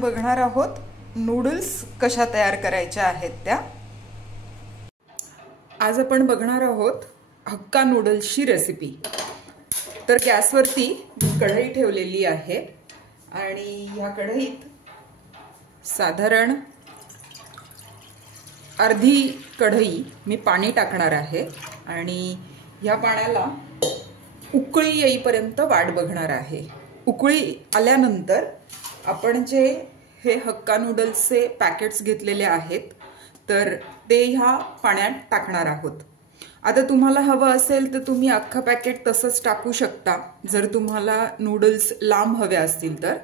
आपण बघणार आहोत नूडल्स कशा तयार करायच्या आहेत त्या। आज आपण बघणार आहोत हक्का नूडल्सची रेसिपी। तर गॅसवरती कढई ठेवलेली आहे आणि या कढईत साधारण अर्धी कढई मी पाणी टाकणार आहे आणि या पाण्याला उकळी येईपर्यंत वाट बघणार आहे। उकळी आल्यानंतर आपण जे हे हक्का नूडल्सचे पॅकेट्स घेतलेले आहेत तर ते ह्या पाण्यात टाकणार आहोत। आता तुम्हाला हवं असेल तर तुम्ही अख्खा पॅकेट तसंच टाकू शकता जर तुम्हाला नूडल्स लांब हवे असतील तर,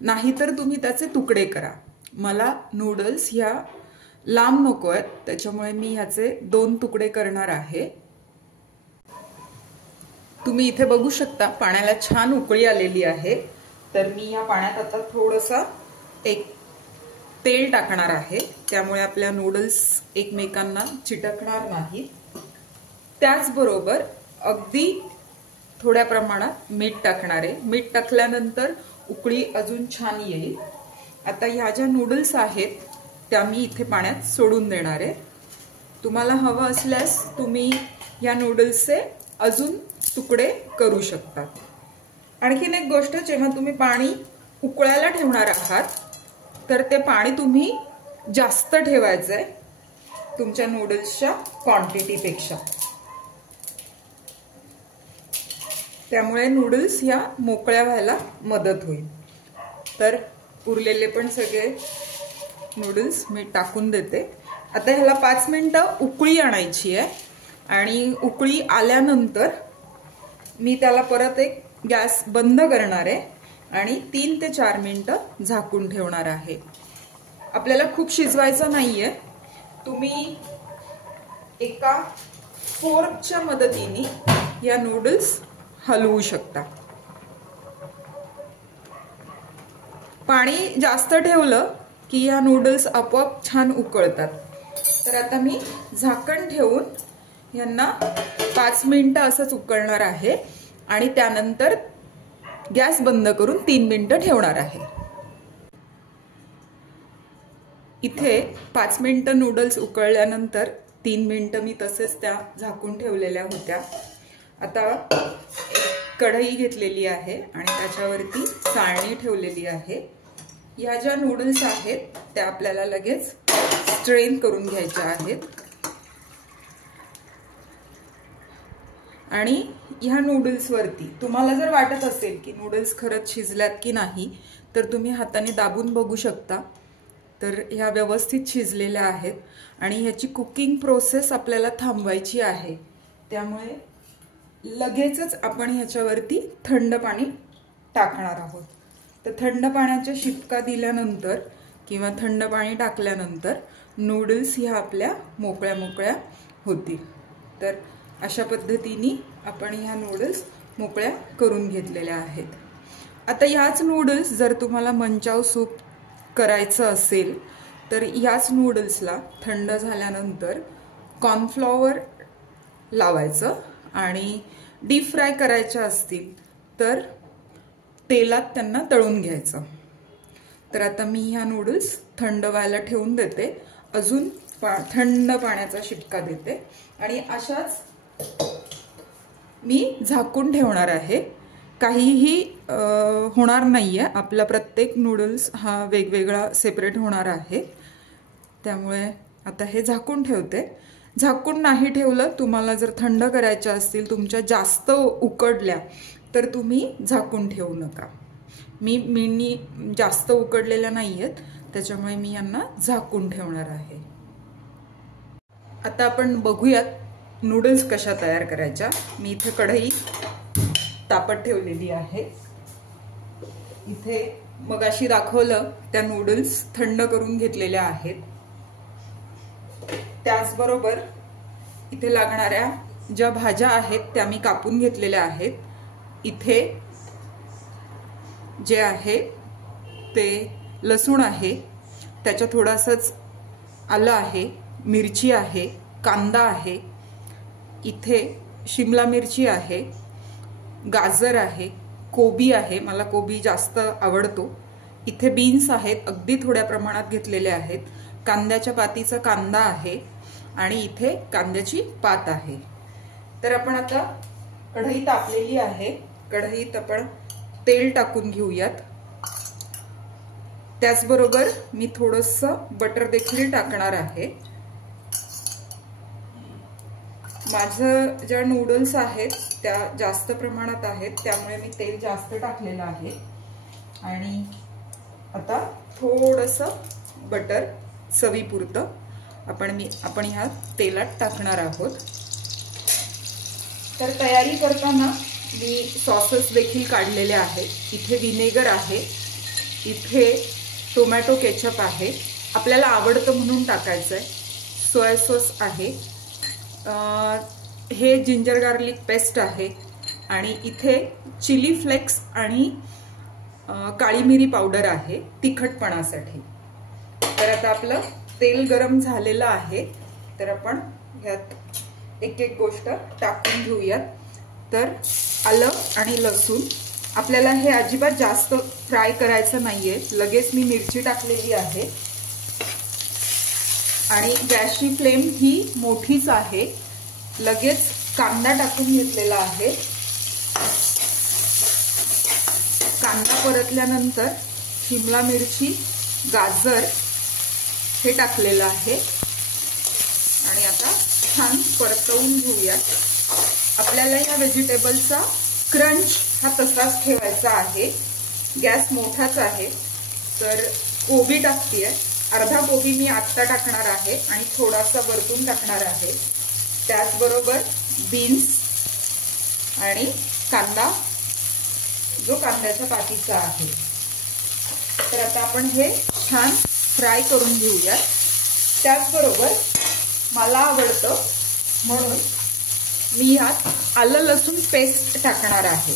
नाहीतर तुम्ही त्याचे तुकडे करा। मला नूडल्स ह्या लांब नको आहेत त्याच्यामुळे मी ह्याचे 2 तुकडे करणार आहे। तुम्ही इथे बघू शकता पाण्याला छान उकळी आलेली आहे। तर मी या पाण्यात आता थोडंसं एक तेल टाकणार आहे, त्यामुळे आपल्या नूडल्स एकमेकांना चिटकणार नाहीत। त्याचबरोबर अगदी थोड्या प्रमाणात मीठ टाकणार आहे। मीठ टाकल्यानंतर उकळी अजून छान येईल। आता ह्या ज्या नूडल्स आहेत त्या मी इथे पाण्यात सोडून देणार आहे। तुम्हाला हवं असल्यास तुम्ही या नूडल्सचे अजून तुकडे करू शकता। आणखीन एक गोष्ट, जेव्हा तुम्ही पाणी उकळायला ठेवणार आहात तर ते पाणी तुम्ही जास्त ठेवायचंय तुमच्या नूडल्सच्या क्वांटिटीपेक्षा, त्यामुळे नूडल्स ह्या मोकळ्या व्हायला मदत होईल। तर उरलेले पण सगळे नूडल्स मी टाकून देते। आता ह्याला 5 मिनिटं उकळी आणायची आहे आणि उकळी आल्यानंतर मी त्याला परत एक गॅस बंद करणार आहे आणि 3 ते 4 मिनिटं झाकून ठेवणार आहे। आपल्याला खूप शिजवायचं नाहीये। तुम्ही एका फोर्कच्या मदतीने या नूडल्स हलवू शकता। पाणी जास्त ठेवलं की या नूडल्स आपोआप छान उकळतात। तर आता मी झाकण ठेवून यांना 5 मिनिटं असंच उकळणार आहे आणि त्यानंतर गॅस बंद करून 3 मिनिटं ठेवणार आहे। इथे 5 मिनिटं नूडल्स उकळल्यानंतर 3 मिनिटं मी तसेच त्या झाकून ठेवलेल्या होत्या। आता एक कढई घेतलेली आहे आणि त्याच्यावरती चाळणी ठेवलेली आहे। ह्या ज्या नूडल्स आहेत त्या आपल्याला लगेच स्ट्रेन करून घ्यायच्या आहेत आणि ह्या नूडल्स वरती तुम्हाला जर वाटत असेल की नूडल्स खरंच शिजल्यात की नाही तर तुम्ही हाताने दाबून बघू शकता। तर ह्या व्यवस्थित शिजलेल्या आहेत आणि ह्याची कुकिंग प्रोसेस आपल्याला थांबवायची आहे, त्यामुळे लगेचच आपण ह्याच्यावरती थंड पाणी टाकणार आहोत। तर थंड पाण्याचा शिपका दिल्यानंतर किंवा थंड पाणी टाकल्यानंतर नूडल्स ह्या आपल्या मोकळ्या मोकळ्या होतील। तर अशा पद्धतीने आपण ह्या नूडल्स मोकळ्या करून घेतलेल्या आहेत। आता ह्याच नूडल्स जर तुम्हाला मंचाव सूप करायचं असेल तर ह्याच नूडल्सला थंड झाल्यानंतर कॉर्नफ्लॉवर लावायचं आणि डीप फ्राय करायच्या असतील तर तेलात त्यांना तळून घ्यायचं। तर आता मी ह्या नूडल्स थंड व्हायला ठेवून देते, अजून थंड पाण्याचा शिपका देते आणि अशाच मी झाकून ठेवणार आहे। काहीही होणार नाहीये, आपला प्रत्येक नूडल्स हा वेगवेगळा सेपरेट होणार आहे, त्यामुळे आता हे झाकून ठेवते। झाकून नाही ठेवलं, तुम्हाला जर थंड करायच्या असतील, तुमच्या जास्त उकडल्या तर तुम्ही झाकून ठेवू नका। मी जास्त उकडलेल्या नाहीयेत त्याच्यामुळे मी यांना झाकून ठेवणार आहे। आता आपण बघूयात नूडल्स कशा तयार करायच्या। मी इथे कढई तापत ठेवलेली आहे। इथे मगाशी दाखवलं त्या नूडल्स थंड करून घेतलेल्या आहेत। त्याचबरोबर इथे लागणाऱ्या ज्या भाज्या आहेत त्या मी कापून घेतलेल्या आहेत। इथे जे आहे ते लसूण आहे, त्याच्या थोडासाच आलं आहे, मिरची आहे, कांदा आहे, इथे शिमला मिरची आहे, गाजर आहे, कोबी आहे, मला कोबी जास्त आवडतो, इथे बीन्स आहेत, अगदी थोड्या प्रमाणात घेतलेले आहेत. कांद्याच्या पातीचा कांदा आहे आणि इथे कांद्याची पात आहे. तर आपण आता कढई तापलेली आहे, कढईत आपण तेल टाकून घेऊयात. त्याचबरोबर मी थोडंसं बटर देखील टाकणार आहे. माझं ज्या नूडल्स आहेत त्या जास्त प्रमाणात आहेत, त्यामुळे मी तेल जास्त टाकलेलं आहे. आणि आता थोडंसं बटर चवीपुरतं आपण ह्या तेलात टाकणार आहोत. तर तयारी करताना मी सॉसेस देखील काढलेले आहेत. इथे विनेगर आहे, इथे टोमॅटो केचप आहे, आपल्याला आवडतं म्हणून टाकायचं आहे. सोया सॉस आहे, हे जिंजर गार्लिक पेस्ट आहे आणि इथे चिली फ्लेक्स आणि काळी मिरी पावडर आहे तिखटपणासाठी. तर आता आपलं तेल गरम झालेलं आहे, तर आपण ह्यात एक एक गोष्ट टाकून घेऊयात. तर आलं आणि लसूण आपल्याला हे अजिबात जास्त फ्राय करायचं नाहीये. लगेच मी मिरची टाकलेली आहे आणि गॅसची फ्लेम ही मोठीच आहे. लगेच कांदा टाकून घेतलेला आहे. कांदा परतल्यानंतर शिमला मिरची, गाजर हे टाकलेलं आहे आणि आता छान परतवून घेऊयात. आपल्याला या व्हेजिटेबलचा क्रंच हा तसाच ठेवायचा आहे. गॅस मोठाच आहे. तर कोबी टाकतेय, अर्धा कोबी मी आत्ता टाकणार आहे आणि थोडासा वरतून टाकणार आहे. त्याचबरोबर बीन्स आणि कांदा जो कांद्याच्या पातीचा आहे. तर आता आपण हे छान फ्राय करून घेऊयात. त्याचबरोबर मला आवडतं म्हणून मी यात आलं लसूण पेस्ट टाकणार आहे.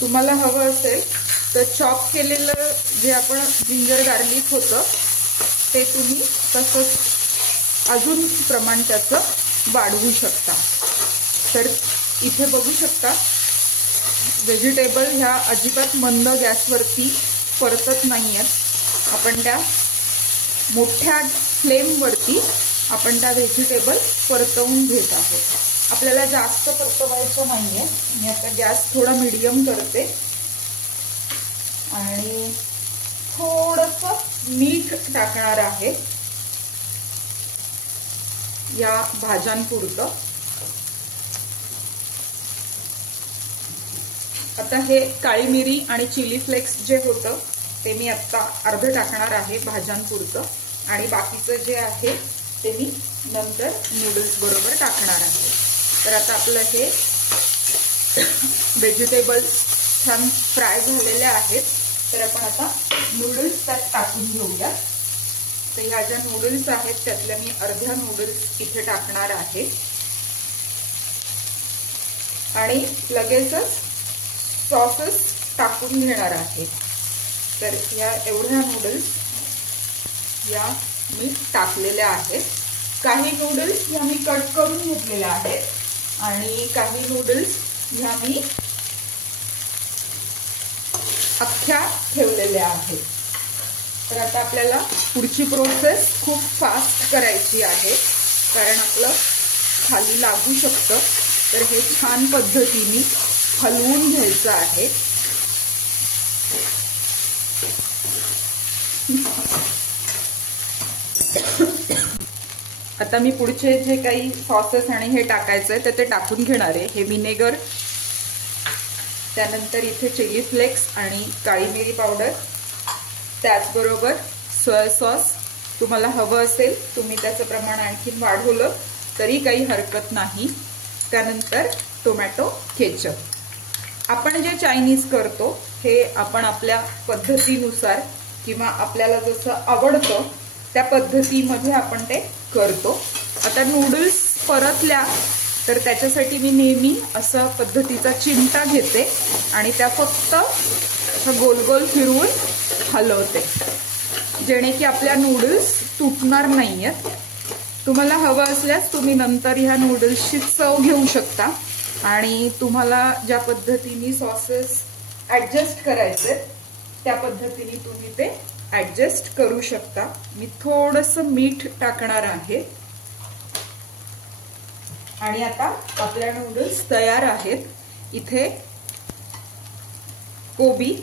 तुम्हाला हवं असेल तर चॉप केलेलं जे आपण जिंजर गार्लिक होतं ते तुम्ही तसंच अजून प्रमाण त्याचं वाढवू शकता. तर इथे बघू शकता व्हेजिटेबल ह्या अजिबात मंद गॅसवरती परतत नाहीयेत. आपण त्या मोठ्या फ्लेमवरती आपण त्या व्हेजिटेबल परतवून घेत आहोत. आपल्याला जास्त परतवायचं नाहीये. मी आता गॅस थोडा मीडियम करते आणि थोडंसं मीठ टाकणार आहे या भाज्यांपुरतं. आता हे काळी मिरी आणि चिली फ्लेक्स जे होतं ते मी आता अर्ध टाकणार आहे भाज्यांपुरतं आणि बाकीचं जे आहे ते मी नंतर नूडल्स बरोबर टाकणार आहे. तर आता आपलं हे व्हेजिटेबल्स छान फ्राय झालेले आहेत. तर आपण आता नूडल्स त्यात टाकून घेऊया. तर ह्या ज्या नूडल्स आहेत त्यातल्या मी अर्ध्या नूडल्स इथे टाकणार आहे आणि लगेचच सॉसेस टाकून घेणार आहे. तर या एवढ्या नूडल्स या मी टाकलेल्या आहेत. काही नूडल्स ह्या मी कट करून घेतलेल्या आहेत आणि काही नूडल्स ह्या मी अख्ख्या ठेवलेल्या आहेत. तर आता आपल्याला पुढची प्रोसेस खूप फास्ट करायची आहे कारण आपलं खाली लागू शकतं. तर हे छान पद्धतीने हलवून घ्यायचं आहे. आता मी पुढचे जे काही सॉसेस आणि हे टाकायचंय ते टाकून घेणार आहे. हे विनेगर, त्यानंतर इथे चिली फ्लेक्स आणि काळी मिरी पावडर, त्याचबरोबर सोया सॉस. तुम्हाला हवं असेल तुम्ही त्याचं प्रमाण आणखीन वाढवलं तरी काही हरकत नाही. त्यानंतर टोमॅटो केचप. आपण जे चायनीज करतो हे आपण आपल्या पद्धतीनुसार किंवा आपल्याला जसं आवडतं त्या पद्धतीमध्ये आपण ते करतो. आता नूडल्स परतल्या तर त्याच्यासाठी मी नेहमी असा पद्धतीचा चिमटा घेते आणि त्या फक्त गोल गोल फिरवून हलवते जेणे की आपल्या नूडल्स तुटणार नाहीयेत. तुम्हाला हवं असल्यास तुम्ही नंतर ह्या नूडल्सची चव घेऊ शकता आणि तुम्हाला ज्या पद्धतीने सॉसेस ऍडजस्ट करायचे त्या पद्धतीने तुम्ही ते ऍडजस्ट करू शकता। मी थोडंसं मीठ टाकणार आहे आणि आता आपल्या नूडल्स तयार आहेत। इथे कोबी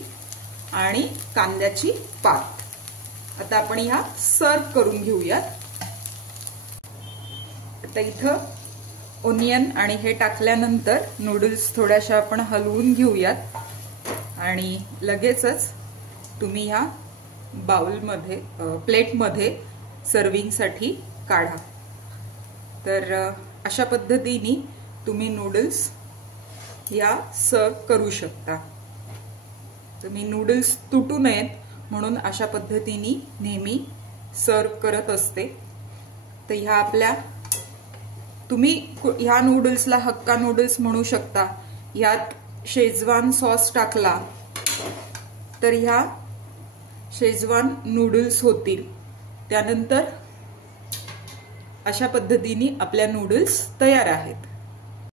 आणि कांद्याची पात आता आपण ह्या सर्व करून घेऊयात। आता इथं ओनियन आणि हे टाकल्यानंतर नूडल्स थोड्याशा आपण हलवून घेऊयात आणि लगेचच तुम्ही ह्या बाउलमध्ये प्लेटमध्ये सर्विंगसाठी काढा। तर अशा पद्धतीने तुम्ही नूडल्स या सर्व करू शकता। तुम्ही नूडल्स तुटू नयेत म्हणून अशा पद्धतीने नेहमी सर्व करत असते। तर ह्या आपल्या तुम्ही ह्या नूडल्सला हक्का नूडल्स म्हणू शकता। यात शेजवान सॉस टाकला तर ह्या शेजवान नूडल्स होतील। त्यानंतर अशा पद्धतीने आपल्या नूडल्स तयार आहेत।